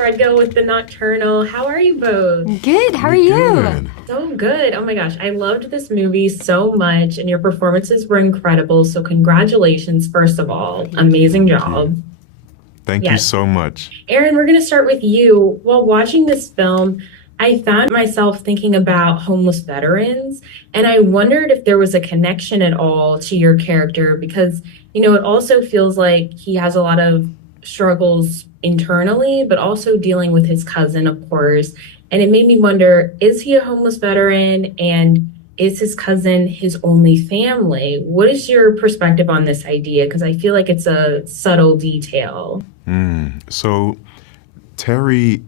I'd go with the Nocturnal. How are you both? Good. How are you? Good. So good. Oh my gosh. I loved this movie so much, and your performances were incredible. So congratulations, first of all. Amazing job. Thank you so much. Aaron, we're going to start with you. While watching this film, I found myself thinking about homeless veterans, and I wondered if there was a connection at all to your character because, you know, it also feels like he has a lot of struggles internally, but also dealing with his cousin, of course. And it made me wonder, is he a homeless veteran? And is his cousin his only family? What is your perspective on this idea? Because I feel like it's a subtle detail. So Terry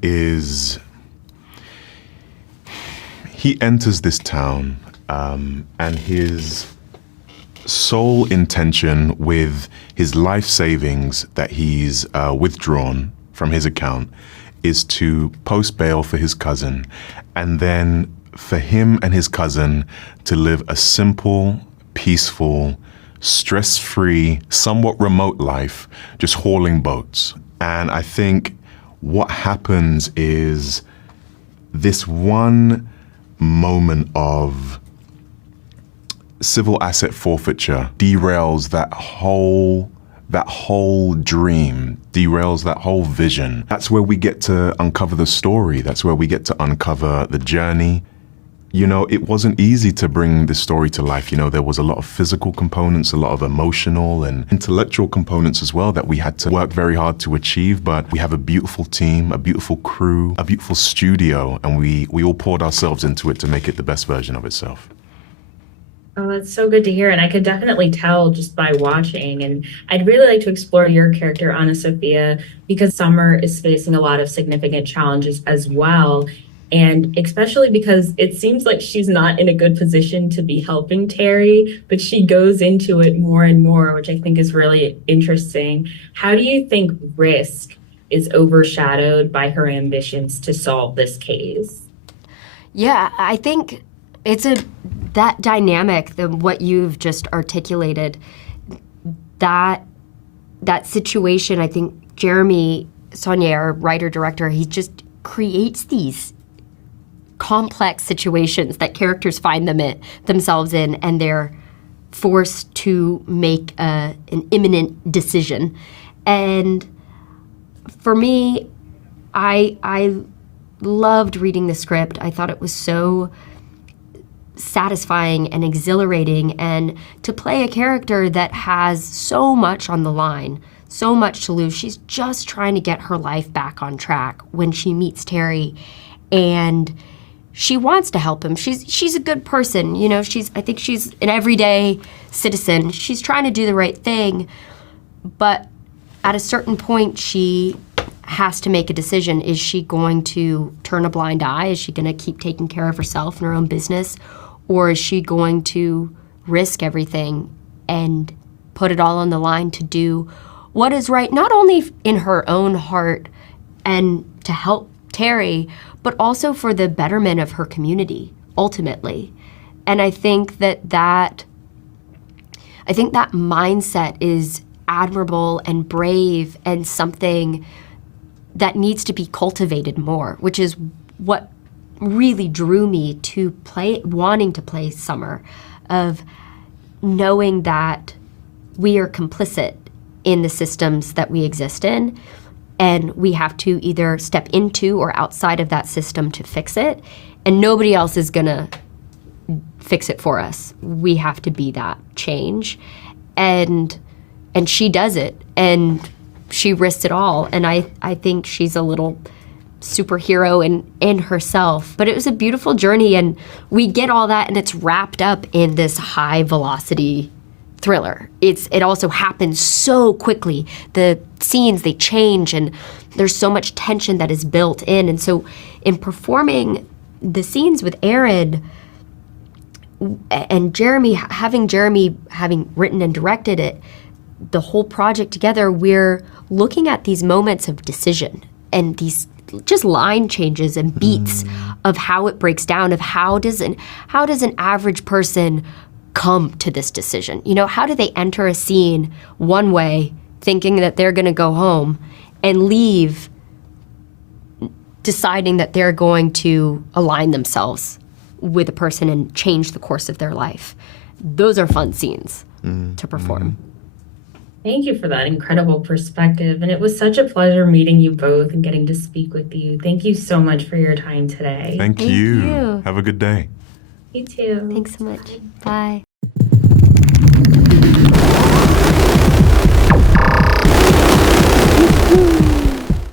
he enters this town and his sole intention with his life savings that he's withdrawn from his account is to post bail for his cousin, and then for him and his cousin to live a simple, peaceful, stress-free, somewhat remote life, just hauling boats. And I think what happens is this one moment of civil asset forfeiture derails that whole dream, derails that whole vision. That's where we get to uncover the story. That's where we get to uncover the journey. You know, it wasn't easy to bring this story to life. You know, there was a lot of physical components, a lot of emotional and intellectual components as well that we had to work very hard to achieve. But we have a beautiful team, a beautiful crew, a beautiful studio, and we all poured ourselves into it to make it the best version of itself. Oh, that's so good to hear. And I could definitely tell just by watching. And I'd really like to explore your character, AnnaSophia, because Summer is facing a lot of significant challenges as well. And especially because it seems like she's not in a good position to be helping Terry, but she goes into it more and more, which I think is really interesting. How do you think risk is overshadowed by her ambitions to solve this case? Yeah, I think it's that dynamic, what you've just articulated, that situation. I think Jeremy Saulnier, our writer-director, he just creates these complex situations that characters find themselves in, and they're forced to make an imminent decision. And for me, I loved reading the script. I thought it was so satisfying and exhilarating, and to play a character that has so much on the line, so much to lose. She's just trying to get her life back on track when she meets Terry, and she wants to help him. She's a good person, you know. I think she's an everyday citizen. She's trying to do the right thing, but at a certain point, she has to make a decision. Is she going to turn a blind eye? Is she going to keep taking care of herself and her own business? Or is she going to risk everything and put it all on the line to do what is right, not only in her own heart and to help Terry, but also for the betterment of her community, ultimately. And I think that mindset is admirable and brave and something that needs to be cultivated more, which is what really drew me to wanting to play Summer, of knowing that we are complicit in the systems that we exist in, and we have to either step into or outside of that system to fix it, and nobody else is gonna fix it for us. We have to be that change, and she does it, and she risks it all, and I think she's a little superhero in herself. But it was a beautiful journey, and we get all that, and it's wrapped up in this high velocity thriller. It also happens so quickly. The scenes, they change, and there's so much tension that is built in. And so in performing the scenes with Aaron and Jeremy, having written and directed it, the whole project together, we're looking at these moments of decision and these just line changes and beats of how it breaks down, of how does an average person come to this decision? You know, how do they enter a scene one way, thinking that they're going to go home, and leave deciding that they're going to align themselves with a person and change the course of their life? Those are fun scenes to perform. Thank you for that incredible perspective. And it was such a pleasure meeting you both and getting to speak with you. Thank you so much for your time today. Thank you. you. Have a good day. You too. Thanks so much. Bye.